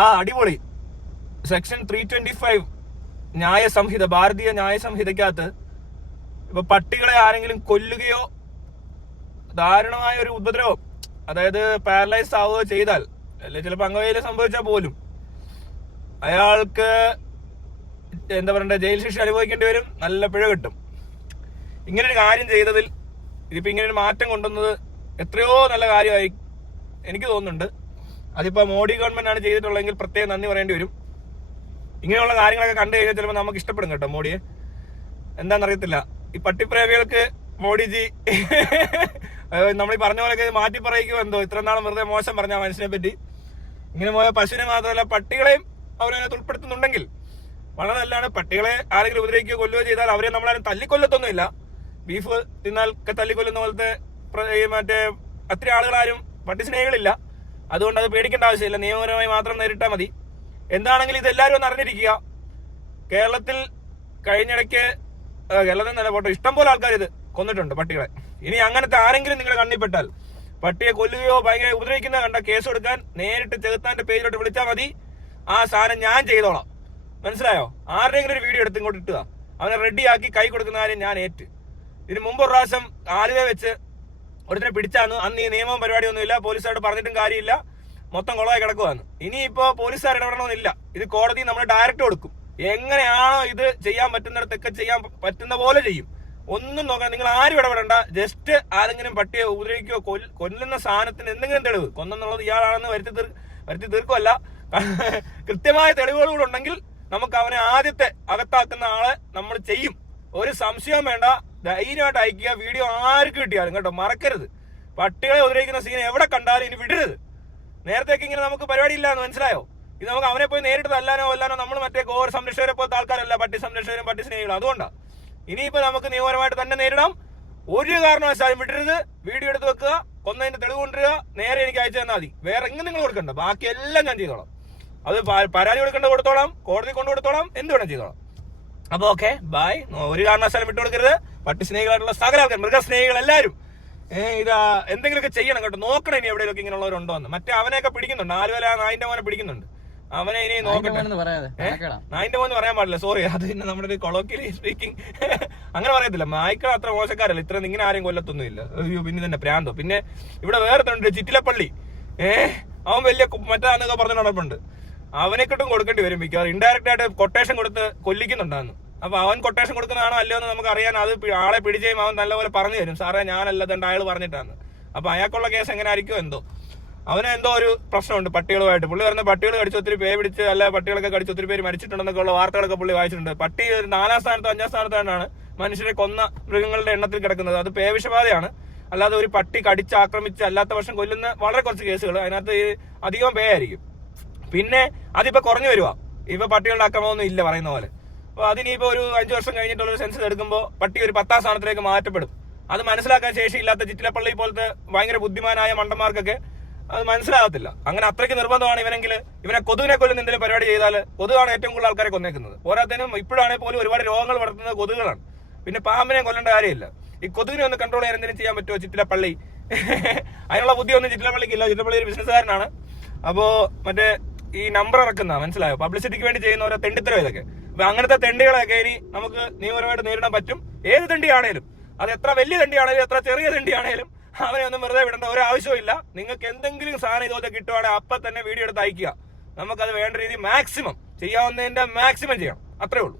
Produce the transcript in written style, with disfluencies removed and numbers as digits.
അടിപൊളി. സെക്ഷൻ 325 ന്യായ സംഹിത, ഭാരതീയ ന്യായ സംഹിതയ്ക്കകത്ത് ഇപ്പൊ പട്ടികളെ ആരെങ്കിലും കൊല്ലുകയോ ദാരുണമായ ഒരു ഉപദ്രവം, അതായത് പാരലൈസ് ആവുകയോ ചെയ്താൽ, അല്ലെങ്കിൽ ചിലപ്പോൾ അംഗവൈകല്യം സംഭവിച്ചാൽ പോലും അയാൾക്ക് എന്താ പറയണ്ടേ, ജയിൽ ശിക്ഷ അനുഭവിക്കേണ്ടി വരും, നല്ല പിഴ കിട്ടും. ഇങ്ങനൊരു കാര്യം ചെയ്തതിൽ ഇതിപ്പോ ഇങ്ങനൊരു മാറ്റം കൊണ്ടുവന്നത് എത്രയോ നല്ല കാര്യമായി എനിക്ക് തോന്നുന്നുണ്ട്. അതിപ്പോ മോഡി ഗവൺമെന്റ് ആണ് ചെയ്തിട്ടുള്ളതെങ്കിൽ പ്രത്യേകം നന്ദി പറയേണ്ടി വരും. ഇങ്ങനെയുള്ള കാര്യങ്ങളൊക്കെ കണ്ടു കഴിഞ്ഞാൽ ചിലപ്പോൾ നമുക്ക് ഇഷ്ടപ്പെടും കേട്ടോ മോഡിയെ. എന്താണെന്നറിയത്തില്ല, ഈ പട്ടിപ്രേമികൾക്ക് മോഡിജി നമ്മൾ ഈ പറഞ്ഞ പോലെയൊക്കെ മാറ്റി പറയിക്കുമോ എന്തോ. ഇത്ര നാളും വെറുതെ മോശം പറഞ്ഞ മനുഷ്യനെ പറ്റി. ഇങ്ങനെ പോയ പശുവിനെ മാത്രമല്ല പട്ടികളെയും അവരതിനകത്ത് ഉൾപ്പെടുത്തുന്നുണ്ടെങ്കിൽ വളരെ നല്ലതാണ്. പട്ടികളെ ആരെങ്കിലും ഉപദ്രവിക്കുകയോ കൊല്ലുകയോ ചെയ്താൽ അവരെ നമ്മളാരും തല്ലിക്കൊല്ലത്തൊന്നുമില്ല. ബീഫ് തിന്നാൽ തല്ലിക്കൊല്ലുന്ന പോലത്തെ മറ്റേ അത്ര ആളുകളാരും പട്ടി സ്നേഹികളില്ല. അതുകൊണ്ട് അത് പേടിക്കേണ്ട ആവശ്യമില്ല, നിയമപരമായി മാത്രം നേരിട്ടാൽ മതി. എന്താണെങ്കിലും ഇതെല്ലാവരും ഒന്ന് അറിഞ്ഞിരിക്കുക. കേരളത്തിൽ കഴിഞ്ഞിടയ്ക്ക്, കേരളത്തിൽ നല്ല പോട്ടെ, ഇഷ്ടംപോലെ ആൾക്കാർ ഇത് കൊന്നിട്ടുണ്ട് പട്ടികളെ. ഇനി അങ്ങനത്തെ ആരെങ്കിലും നിങ്ങളെ കണ്ണിപ്പെട്ടാൽ പട്ടിയെ കൊല്ലുകയോ ഭയങ്കര ഉപദ്രവിക്കുന്ന കണ്ട കേസ് കൊടുക്കാൻ നേരിട്ട് ചെകുത്താന്റെ പേജിലോട്ട് വിളിച്ചാൽ മതി. ആ സാധനം ഞാൻ ചെയ്തോളാം. മനസ്സിലായോ? ആരുടെയെങ്കിലും ഒരു വീഡിയോ എടുത്ത് ഇങ്ങോട്ട് ഇട്ടുക, അവനെ റെഡിയാക്കി കൈ കൊടുക്കുന്ന കാര്യം ഞാൻ ഏറ്റ്. ഇതിന് മുമ്പ് ഒരു പ്രാവശ്യം ആലുവ വെച്ച് ഒരുത്തിനെ പിടിച്ചാന്ന്. അന്ന് ഈ നിയമവും പരിപാടിയൊന്നുമില്ല, പോലീസുകാരോട് പറഞ്ഞിട്ടും കാര്യമില്ല, മൊത്തം കുളമായി കിടക്കുവാന്ന്. ഇനിയിപ്പോ പോലീസുകാർ ഇടപെടണമെന്നില്ല, ഇത് കോടതി നമ്മൾ ഡയറക്റ്റ് കൊടുക്കും. എങ്ങനെയാണോ ഇത് ചെയ്യാൻ പറ്റുന്നിടത്തൊക്കെ ചെയ്യാൻ പറ്റുന്ന പോലെ ചെയ്യും. ഒന്നും നോക്കണം, നിങ്ങൾ ആരും ഇടപെടണ്ട. ജസ്റ്റ് ആരെങ്കിലും പട്ടിയെ ഉപദ്രവിക്കുകയോ കൊല്ലുന്ന സാധനത്തിന് എന്തെങ്കിലും തെളിവ്, കൊന്നെന്നുള്ളത് ഇയാളാണെന്ന് വരുത്തി തീർക്കുമല്ല, കൃത്യമായ തെളിവുകൾ ഉണ്ടെങ്കിൽ നമുക്ക് അവനെ ആദ്യത്തെ അകത്താക്കുന്ന ആളെ നമ്മൾ ചെയ്യും. ഒരു സംശയവും വേണ്ട, ധൈര്യമായിട്ട് അയക്കുക. വീഡിയോ ആർക്ക് കിട്ടിയാലും കേട്ടോ, മറക്കരുത്. പട്ടികളെ ഉപദ്രവിക്കുന്ന സീൻ എവിടെ കണ്ടാലും ഇനി വിടരുത്. നേരത്തേക്ക് ഇങ്ങനെ നമുക്ക് പരിപാടി ഇല്ലാന്ന് മനസ്സിലായോ? ഇത് നമുക്ക് അവനെ പോയി നേരിട്ട് തല്ലാനോ നമ്മൾ മറ്റേ ഗോർ സംരക്ഷകരെ പോലത്തെ ആൾക്കാരല്ല, പട്ടി സംരക്ഷകരും പട്ടി സ്നേഹികളും. അതുകൊണ്ടാണ് ഇനിയിപ്പോ നമുക്ക് നിയമപരമായിട്ട് തന്നെ നേരിടാം. ഒരു കാരണവശാലും വിടരുത്. വീഡിയോ എടുത്ത് വെക്കുക, കൊന്നതിന്റെ തെളിവ് കൊണ്ടുവരിക, നേരെ എനിക്ക് അയച്ചു തന്നാൽ മതി. വേറെ എങ്ങനെ നിങ്ങൾ കൊടുക്കണ്ട, ബാക്കിയെല്ലാം ഞാൻ ചെയ്തോളാം. അത് പരാതി കൊടുത്തോളാം, കോടതി കൊണ്ടു കൊടുത്തോളാം, എന്ത് വേണം ചെയ്തോളാം. അപ്പൊ ഓക്കെ, ബൈ. ഒരു കാരണവശാലും വിട്ടുകൊടുക്കരുത്. പട്ടി സ്നേഹികളായിട്ടുള്ള സകല ആൾക്കാർ, മൃഗസ്നേഹികൾ എല്ലാവരും ഇതാ എന്തെങ്കിലുമൊക്കെ ചെയ്യണം കേട്ടോ. നോക്കണം ഇനി എവിടെയൊക്കെ ഇങ്ങനെയുള്ളവരുണ്ടോ എന്ന്. മറ്റേ അവനെയൊക്കെ പിടിക്കുന്നുണ്ട്, ആലുവല നായിന്റെ മോനെ പിടിക്കുന്നുണ്ട്. അവനെ ഇനി നോക്കട്ടെ. നായിന്റെ മോന്ന് പറയാൻ പാടില്ല, സോറി. അത് പിന്നെ നമ്മുടെ കൊളോക്കിയലി സ്പീക്കിംഗ് അങ്ങനെ പറയത്തില്ല. നായ്ക്കൾ അത്ര മോശക്കാരല്ല, ഇത്ര ഇങ്ങനെ ആരും കൊല്ലത്തൊന്നുമില്ല. അയ്യോ, പിന്നെ തന്നെ പ്രാന്തോ. പിന്നെ ഇവിടെ വേറെ ഉണ്ട് ചിറ്റിലപ്പള്ളി, അവൻ വലിയ മറ്റാന്നൊക്കെ പറഞ്ഞിട്ടുണ്ട്. അവനെ കിട്ടും കൊടുക്കേണ്ടി വരും മിക്കവാറും. ഇൻഡയറക്റ്റ് ആയിട്ട് കൊട്ടേഷൻ കൊടുത്ത് കൊല്ലിക്കുന്നുണ്ടാന്ന്. അപ്പൊ അവൻ കൊട്ടേഷൻ കൊടുക്കുന്നതാണോ അല്ലയോ എന്ന് നമുക്ക് അറിയാൻ, അത് ആളെ പിടിച്ചും അവൻ നല്ലപോലെ പറഞ്ഞു തരും. സാറേ ഞാനല്ല, ദണ്ട് അയാൾ പറഞ്ഞിട്ടാണ്. അപ്പൊ അയാൾക്കുള്ള കേസ് എങ്ങനെ ആയിരിക്കും എന്തോ. അവന് എന്തോ ഒരു പ്രശ്നമുണ്ട് പട്ടികളുമായിട്ട്. പുള്ളി പറഞ്ഞ പട്ടികൾ കടിച്ച് ഒത്തിരി പേര് പിടിച്ച്, അല്ല പട്ടികളൊക്കെ കടിച്ച് ഒത്തിരി പേര് മരിച്ചിട്ടുണ്ടെന്നൊക്കെ ഉള്ള വാർത്തകളൊക്കെ പുള്ളി വായിച്ചിട്ടുണ്ട്. പട്ടി 4ാം സ്ഥാനത്തോ 5ാം സ്ഥാനത്താണ് മനുഷ്യരെ കൊന്ന മൃഗങ്ങളുടെ എണ്ണത്തിൽ കിടക്കുന്നത്. അത് പേവിഷബാധയാണ്. അല്ലാതെ ഒരു പട്ടി കടിച്ച് ആക്രമിച്ച് അല്ലാത്ത വർഷം കൊല്ലുന്ന വളരെ കുറച്ച് കേസുകൾ, അതിനകത്ത് അധികം പേയായിരിക്കും. പിന്നെ അതിപ്പോ കുറഞ്ഞു വരുക. ഇപ്പൊ പട്ടികളുടെ ആക്രമണമൊന്നും ഇല്ല പറയുന്ന പോലെ. അപ്പൊ അതിനിപ്പോ ഒരു 5 വർഷം കഴിഞ്ഞിട്ടുള്ള ഒരു സെൻസസ് എടുക്കുമ്പോൾ പട്ടി ഒരു 10ാം സ്ഥാനത്തിലേക്ക് മാറ്റപ്പെടും. അത് മനസ്സിലാക്കാൻ ശേഷിയില്ലാത്ത ചിറ്റിലപ്പള്ളി പോലത്തെ ഭയങ്കര ബുദ്ധിമാനായ മണ്ടന്മാർക്കൊക്കെ അത് മനസ്സിലാകത്തില്ല. അങ്ങനെ അത്രയ്ക്ക് നിർബന്ധമാണ് ഇവനെങ്കിൽ ഇവനെ കൊതുകിനെ കൊല്ലുന്ന എന്തെങ്കിലും പരിപാടി ചെയ്താൽ കൊതുകാണ് ഏറ്റവും കൂടുതൽ ആൾക്കാരെ കൊന്നേക്കുന്നത്. പോരാത്തതിനും ഇപ്പോഴാണെങ്കിൽ പോലും ഒരുപാട് രോഗങ്ങൾ വളർത്തുന്നത് കൊതുകുകളാണ്. പിന്നെ പാമ്പിനെ കൊല്ലേണ്ട കാര്യമില്ല. ഈ കൊതുകിനെ ഒന്ന് കൺട്രോൾ ചെയ്യാൻ എന്തെങ്കിലും ചെയ്യാൻ പറ്റുമോ ചിറ്റിലപ്പള്ളി? അതിനുള്ള ബുദ്ധിയൊന്നും ചിറ്റിലപ്പള്ളിക്കില്ല. ചിറ്റിലപ്പള്ളി ഒരു ബിസിനസ്സുകാരനാണ്. അപ്പോ മറ്റേ ഈ നമ്പർ ഇറക്കുന്ന, മനസ്സിലായോ, പബ്ലിസിറ്റിക്ക് വേണ്ടി ചെയ്യുന്ന ഓരോ തെണ്ടിത്തരം ഇതൊക്കെ. അപ്പൊ അങ്ങനത്തെ തെണ്ടികളൊക്കെ ഇനി നമുക്ക് നിയമപരമായിട്ട് നേരിടാൻ പറ്റും. ഏത് തെണ്ടിയാണേലും, അത് എത്ര വലിയ തെണ്ടിയാണേലും എത്ര ചെറിയ തെണ്ടിയാണേലും അവനെ ഒന്നും വെറുതെ വിടേണ്ട ഒരു ആവശ്യമില്ല. നിങ്ങൾക്ക് എന്തെങ്കിലും സാധനം ഇതുപോലെ കിട്ടുവാണെങ്കിൽ അപ്പൊ തന്നെ വീഡിയോ എടുത്ത് അയക്കുക. നമുക്കത് വേണ്ട രീതി മാക്സിമം ചെയ്യാവുന്നതിന്റെ മാക്സിമം ചെയ്യണം. അത്രേ ഉള്ളൂ.